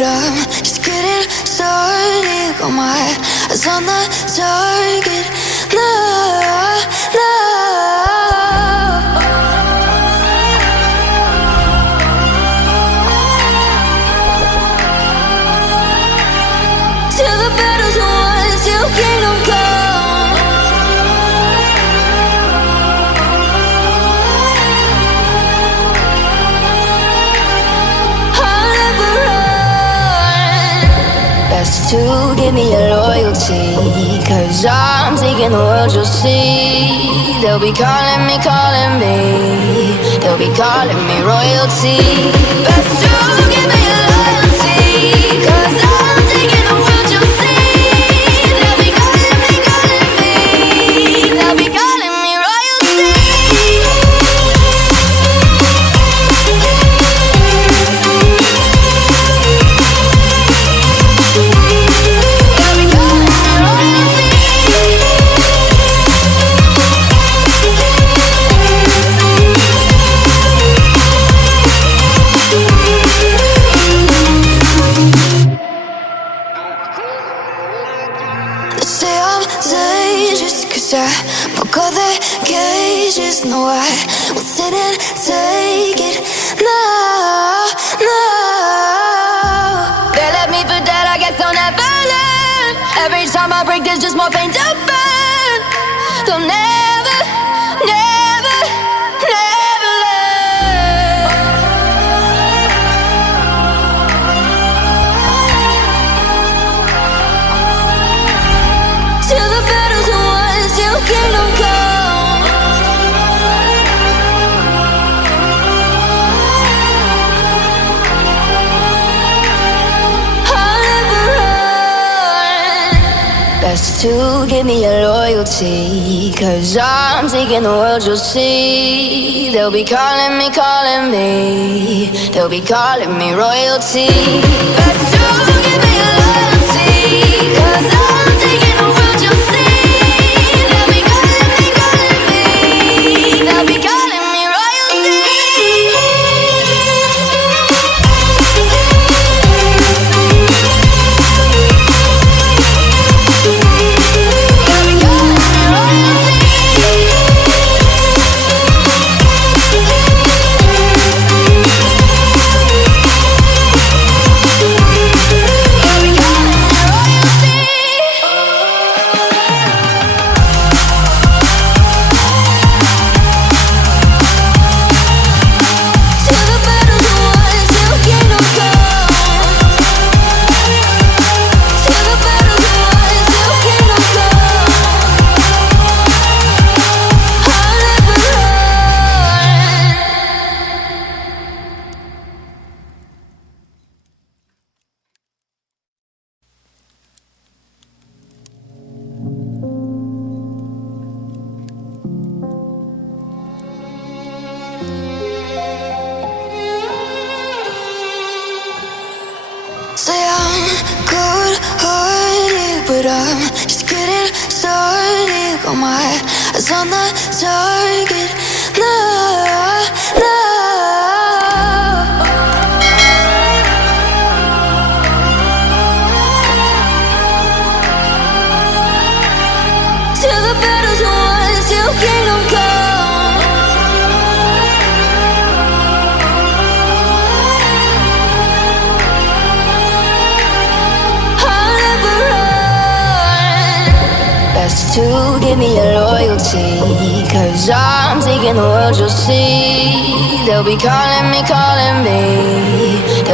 but I'm just getting started. Got my eyes on the target. No, no. Till the battle's won, till kingdom come. I'll never run. Best to give me your loyalty, 'cause I'm taking the world, you'll see. They'll be calling me, calling me. They'll be calling me royalty. Best to give me your loyalty, 'cause I'm taking the world, you'll see. They'll be calling me, calling me. They'll be calling me royalty. They'll be calling me royalty. They say I'm dangerous 'cause I broke all their cages. No, I won't sit and take it. No, no. They left me for dead, I guess I'll never learn. Every time I break, there's just more pain to burn. They'll never, never, never learn. Till the battle's won, till kingdom come. I'll never run. Best to give me your loyalty, 'cause I'm taking the world, you'll see. They'll be calling me, calling me. They'll be calling me royalty. Best to give me your loyalty, 'cause I'm taking the world, you'll see. They'll be calling me, calling me. They'll be calling me royalty. They'll be calling me royalty. They'll be calling me royalty. Till the battle's won, till kingdom come. Till the battle's won, till kingdom come. I'll never run. Say I'm good-hearted, but I'm just getting started. Got my eyes on the target. No, no. Till the battle's won, till kingdom come. I'll never run. Best to give me your loyalty, 'cause I'm taking the world, you'll see. They'll be calling me, calling me. They'll